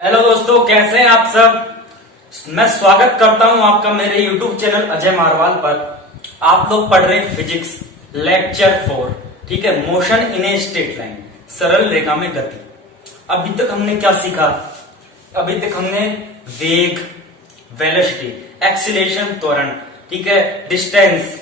Hello दोस्तों, कैसे हैं आप सब। मैं स्वागत करता हूं आपका मेरे YouTube चैनल अजय मारवाल पर। आप लोग पढ़ रहे हैं फिजिक्स लेक्चर 4, ठीक है। Motion in a straight line, सरल रेखा में गति। अभी तक हमने क्या सीखा? अभी तक हमने वेग, वेलोसिटी, एक्सीलरेशन त्वरण, ठीक है, डिस्टेंस,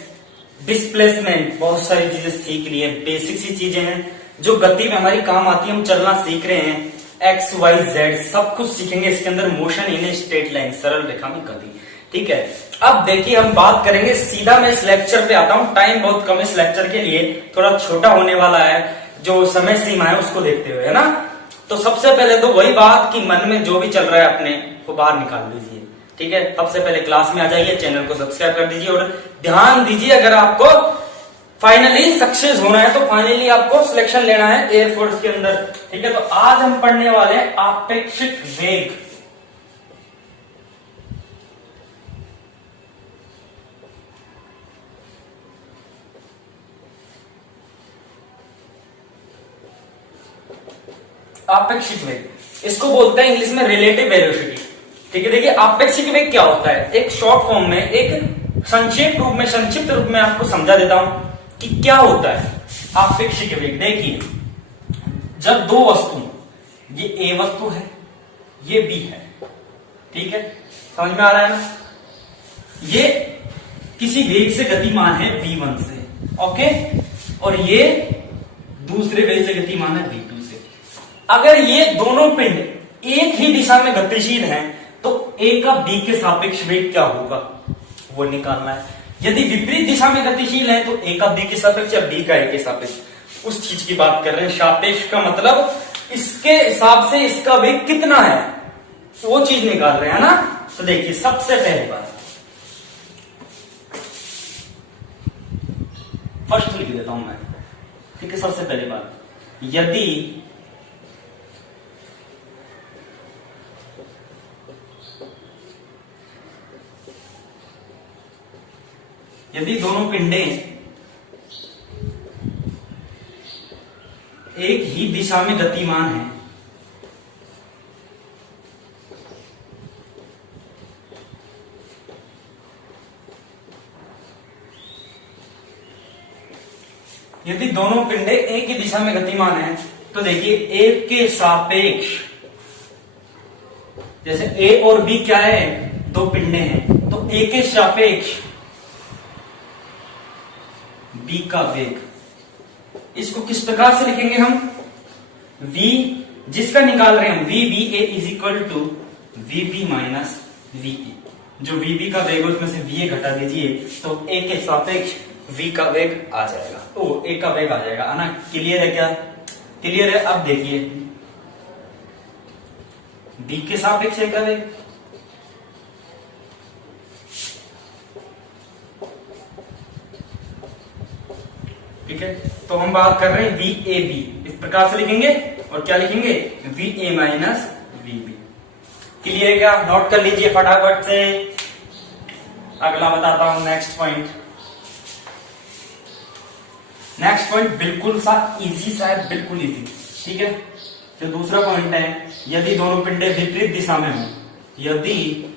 डिस्प्लेसमेंट, बहुत सारी चीजें सीख ली है। बेसिक सी चीजें हैं जो गति में हमारी काम आती है। हम चलना सीख रहे हैं, एक्स वाई जेड सब कुछ सीखेंगे इसके अंदर। Motion in a straight line, सरल रेखा में गति, ठीक है। अब देखिए हम बात करेंगे, सीधा मैं इस लेक्चर पे आता हूं। टाइम बहुत कम इस लेक्चर के लिए, थोड़ा छोटा होने वाला है, जो समय सीमा है उसको देखते हुए, है ना। तो सबसे पहले तो वही बात कि मन में जो भी चल रहा है अपने को बाहर निकाल दीजिए, ठीक है। सबसे पहले क्लास में आ जाइए, चैनल को सब्सक्राइब कर दीजिए और ध्यान दीजिए, अगर आपको फाइनली सक्सेस होना है तो फाइनली आपको सिलेक्शन लेना है एयरफोर्स के अंदर, ठीक है। तो आज हम पढ़ने वाले हैं आपेक्षिक वेग। आपेक्षिक वेग, इसको बोलते हैं इंग्लिश में रिलेटिव वेलोसिटी, ठीक है। देखिए आपेक्षिक वेग क्या होता है, एक शॉर्ट फॉर्म में, एक संक्षिप्त रूप में आपको समझा देता हूं कि क्या होता है आपेक्षिक वेग। देखिए, जब दो वस्तु, ये ए वस्तु है, ये बी है, ठीक है, समझ में आ रहा है ना। ये किसी वेग से गतिमान है v1 से, ओके, और ये दूसरे वेग से गतिमान है v2 से। अगर ये दोनों पिंड एक ही दिशा में गतिशील हैं तो ए का बी के सापेक्ष वेग क्या होगा वो निकालना है। यदि विपरीत दिशा में गतिशील है तो ए का बी के सापेक्ष या बी का ए के सापेक्ष, उस चीज की बात कर रहे हैं। सापेक्ष का मतलब इसके हिसाब से इसका वेग कितना है, वो चीज निकाल रहे हैं ना। तो देखिए सबसे पहली बात, फर्स्ट लिख देता हूं मैं, ठीक है। सबसे पहली बात, यदि दोनों पिंडे एक ही दिशा में गतिमान हैं, यदि दोनों पिंडे एक ही दिशा में गतिमान हैं तो देखिए एक के सापेक्ष, जैसे ए और बी क्या है, दो पिंडे हैं, तो ए के सापेक्ष बी का वेग, इसको किस प्रकार से लिखेंगे हम, v जिसका निकाल रहे हैं हम, v b a is equal to v b minus v a. जो वी बी का वेग है उसमें से वी ए घटा दीजिए तो ए के सापेक्ष v का वेग आ जाएगा, ओ ए का वेग आ जाएगा, है ना। क्लियर है क्या? क्लियर है। अब देखिए b के सापेक्ष ए का वेग, ठीक है। तो हम बात कर रहे हैं वी ए बी, इस प्रकार से लिखेंगे और क्या लिखेंगे, v a minus v b. Clear है क्या? नोट कर लीजिए फटाफट से। अगला बताता हूं, नेक्स्ट पॉइंट। नेक्स्ट पॉइंट बिल्कुल सा इजी सा है, बिल्कुल इजी, ठीक है। जो दूसरा पॉइंट है, यदि दोनों पिंडे विपरीत दिशा में हो, यदि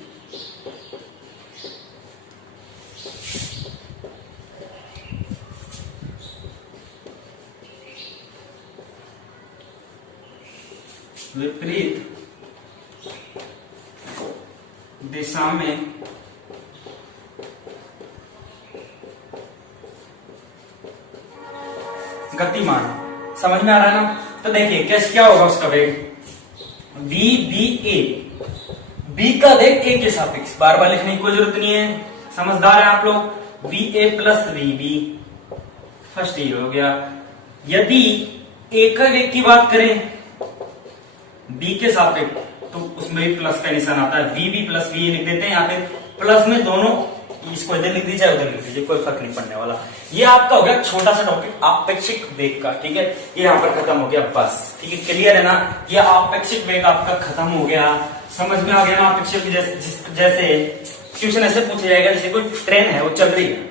विपरीत दिशा में गतिमान, समझ में आ रहा है ना। तो देखिए कैसे क्या होगा उसका वेग, वी बी ए, बी का वेग ए के सापेक्ष, बार बार लिखने की कोई जरूरत नहीं है, समझदार है आप लोग। V a plus v b, first ये हो गया। यदि ए का वेग की बात करें बी के सापेक्ष तो उसमें भी प्लस का निशान आता है, वी बी प्लस वी लिख देते हैं यहाँ पे। प्लस में दोनों, इसको इधर लिख दीजिए उधर लिख दीजिए, कोई फर्क नहीं पड़ने वाला। ये आपका हो गया छोटा सा टॉपिक आपेक्षिक वेग का, ठीक है। ये यहाँ पर खत्म हो गया बस, ठीक है। क्लियर है ना, ये आपेक्षिक वेग आपका खत्म हो गया, समझ में आ गया ना। आपेक्षिक जैसे क्वेश्चन ऐसे पूछा जाएगा, जैसे कोई ट्रेन है वो चल रही है,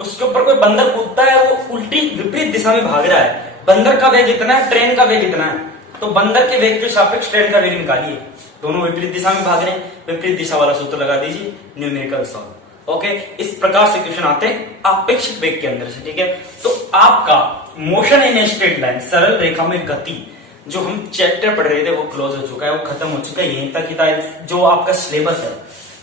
उसके ऊपर कोई बंदर कूदता है, वो उल्टी विपरीत दिशा में भाग रहा है, बंदर का वेग इतना है, ट्रेन का वेग इतना है, तो बंदर के वेग के सापेक्ष ट्रेन का वेग निकालिए। दोनों विपरीत दिशा में भाग रहे हैं, विपरीत दिशा वाला सूत्र लगा दीजिए, न्यूमेरिकल सॉल्व। ओके, इस प्रकार से क्वेश्चन आते हैं अपेक्षित वेग के अंदर से। ठीक है, तो आपका मोशन इन स्ट्रेट लाइन, सरल रेखा में गति, जो हम चैप्टर पढ़ रहे थे वो क्लोज हो चुका है, वो खत्म हो चुका है। यहीं तक ही था। जो आपका सिलेबस है,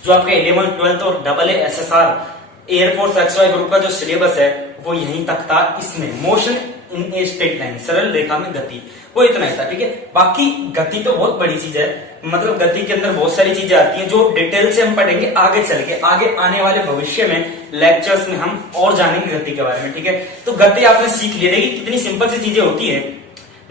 जो आपका 11th 12th और AA एयरफोर्स XY ग्रुप का जो सिलेबस है वो यहीं तक था। इसमें motion in a straight line, सरल रेखा में गति, वो इतना ही था। ठीक है, बाकी गति तो बहुत बड़ी चीज है, मतलब गति के अंदर बहुत सारी चीजें आती हैं जो डिटेल से हम पढ़ेंगे आगे चल के, आगे आने वाले भविष्य में लेक्चर्स में हम और जानेंगे गति के बारे में। ठीक है, तो गति आपने सीख लिया है कि कितनी सिंपल सी चीजें होती है।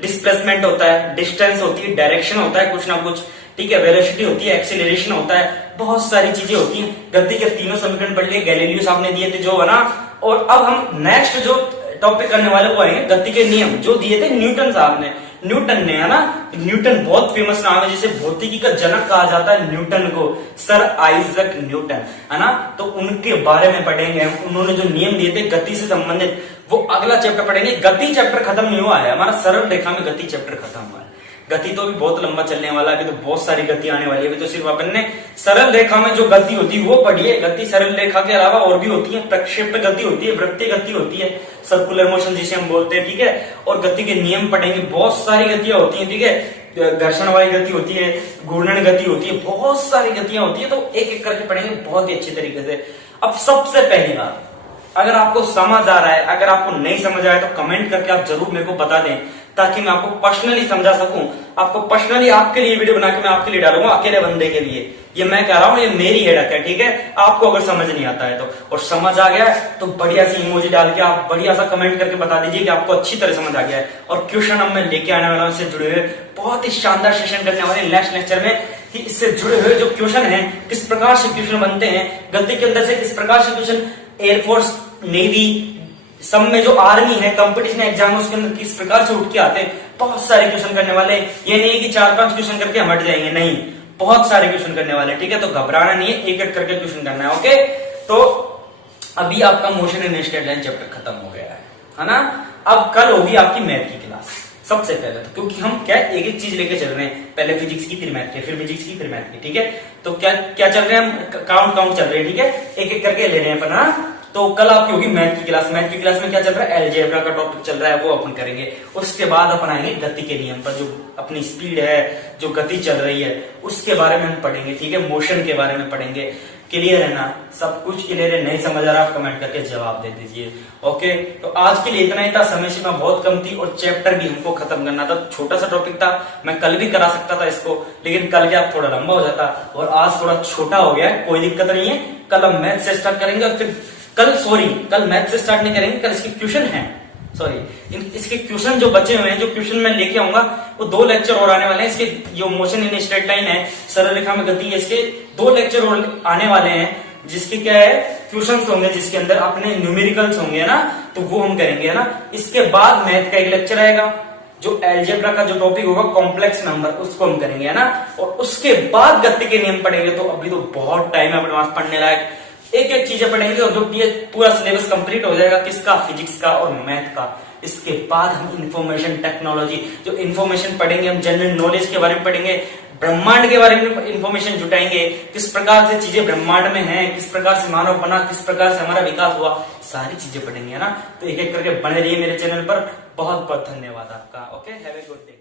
डिस्प्लेसमेंट होता है, डिस्टेंस होती है, डायरेक्शन होता है कुछ ना कुछ, ठीक है, वेलोसिटी होती है, एक्सीलरेशन होता है, बहुत सारी चीजें होती हैं। गति के तीनों समीकरण पढ़ लिए, गैलीलियो साहब ने दिए थे जो है ना। और अब हम नेक्स्ट जो टॉपिक करने वाले वो आएंगे गति के नियम, जो दिए थे न्यूटन साहब ने, न्यूटन ने, है ना। न्यूटन बहुत फेमस नाम है, जिसे भौतिकी का जनक कहा जाता है न्यूटन को, सर आइजक न्यूटन, है ना। तो उनके बारे में पढ़ेंगे हम। उन्होंने जो नियम दिए थे गति से संबंधित, वो अगला चैप्टर पढ़ेंगे। गति चैप्टर खत्म नहीं हुआ है हमारा, सरल रेखा में गति चैप्टर खत्म हुआ है। गति तो भी बहुत लंबा चलने वाला है, अभी तो बहुत सारी गति आने वाली है। अभी तो सिर्फ अपन ने सरल रेखा में जो गति होती है वो पढ़ी है। गति सरल रेखा के अलावा और भी होती है, प्रक्षेप गति होती है, वृत्तीय गति होती है, सर्कुलर मोशन जिसे हम बोलते हैं। ठीक है, और गति के नियम पढ़ेंगे। बहुत सारी गतियां होती हैं, ठीक है, घर्षण वाली गति होती है, घूर्णन गति होती है, बहुत सारी गतियां होती है। तो एक एक करके पढ़ेंगे बहुत ही अच्छी तरीके से। अब सबसे पहली बात, अगर आपको समझ आ रहा है, अगर आपको नहीं समझ आया तो कमेंट करके आप जरूर मेरे को बता दें, ताकि मैं आपको पर्सनली समझा सकूं। आपको पर्सनली आपके लिए वीडियो बना के मैं आपके लिए डालूंगा, अकेले बंदे के लिए। ये मैं कह रहा हूं, ये मेरी हेडक है। ठीक है, आपको अगर समझ नहीं आता है तो, और समझ आ गया है तो बढ़िया सी इमोजी डाल के आप बढ़िया सा कमेंट करके बता दीजिए कि आपको अच्छी तरह समझ आ गया है। और क्वेश्चन अब मैं लेके आने वाला हूं इससे जुड़े हुए, बहुत ही शानदार सेशन करने वाले नेक्स्ट लेक्चर में, कि इससे जुड़े हुए जो क्वेश्चन है, किस प्रकार से क्वेश्चन बनते हैं गति के अंदर से, किस प्रकार से क्वेश्चन एयरफोर्स, नेवी, सब में जो आर्मी है, कंपटीशन एग्जाम, उसके अंदर किस प्रकार से उठ के आते हैं। बहुत सारे क्वेश्चन करने वाले हैं। ये नहीं कि 4-5 क्वेश्चन करके हम हट जाएंगे, नहीं, बहुत सारे क्वेश्चन करने वाले हैं। ठीक है, तो घबराना नहीं है, एक एक करके क्वेश्चन करना है। ओके, तो अभी आपका motion in straight line chapter खत्म हो गया है ना। अब कल होगी आपकी मैथ की क्लास सबसे पहले, तो क्योंकि हम क्या एक एक चीज लेके चल रहे हैं, पहले फिजिक्स की, फिर मैथ की, फिर फिजिक्स की, फिर मैथ की। ठीक है, तो क्या क्या चल रहे हैं, हम काउंट चल रहे हैं। ठीक है, एक एक करके ले रहे हैं अपन, हाँ। तो कल आपकी होगी मैथ की क्लास। मैथ की क्लास में क्या चल रहा है, अलजेब्रा का टॉपिक चल रहा है, वो अपन करेंगे। उसके बाद अपन आएंगे गति के नियम पर, जो अपनी स्पीड है, जो गति चल रही है, उसके बारे में हम पढ़ेंगे। ठीक है, मोशन के बारे में पढ़ेंगे। क्लियर है ना, सब कुछ क्लियर है? नहीं समझ आ रहा आप कमेंट करके जवाब दे दीजिए। ओके, तो आज के लिए इतना ही था। समय सीमा बहुत कम थी और चैप्टर भी हमको खत्म करना था। छोटा सा टॉपिक था, मैं कल भी करा सकता था इसको, लेकिन कल क्या थोड़ा लंबा हो जाता, और आज थोड़ा छोटा हो गया है। कोई दिक्कत नहीं है, कल हम मैथ से स्टार्ट करेंगे। और फिर कल मैथ से स्टार्ट नहीं करेंगे, कल इसके क्वेश्चन हैं, इसके क्वेश्चन जो बचे हुए हैं, जो क्वेश्चन मैं लेके आऊंगा, वो 2 लेक्चर और आने वाले हैं। इसके जो मोशन इन स्ट्रेट लाइन है, सरल रेखा में गति है, इसके 2 लेक्चर और आने वाले हैं, जिसके क्या है, क्वेश्चंस होंगे, जिसके अंदर अपने न्यूमेरिकल्स होंगे ना, तो वो हम करेंगे, है ना। इसके बाद मैथ का एक लेक्चर आएगा, जो अलजेब्रा का जो टॉपिक होगा, कॉम्प्लेक्स नंबर, उसको हम करेंगे, है ना। और उसके बाद गति के नियम पढ़ेंगे। तो अभी तो बहुत टाइम है अपने पास पढ़ने लायक, एक एक चीजें पढ़ेंगे, और जो पूरा सिलेबस कंप्लीट हो जाएगा, किसका, फिजिक्स का और मैथ का। इसके बाद हम इंफॉर्मेशन टेक्नोलॉजी, जो इंफॉर्मेशन पढ़ेंगे, हम जनरल नॉलेज के बारे में पढ़ेंगे, ब्रह्मांड के बारे में इंफॉर्मेशन जुटाएंगे, किस प्रकार से चीजें ब्रह्मांड में हैं, किस प्रकार से मानव बना, किस प्रकार से हमारा विकास हुआ, सारी चीजें पढ़ेंगे, है ना। तो एक एक करके बने रहिए मेरे चैनल पर। बहुत बहुत धन्यवाद आपका। Okay, have a good day.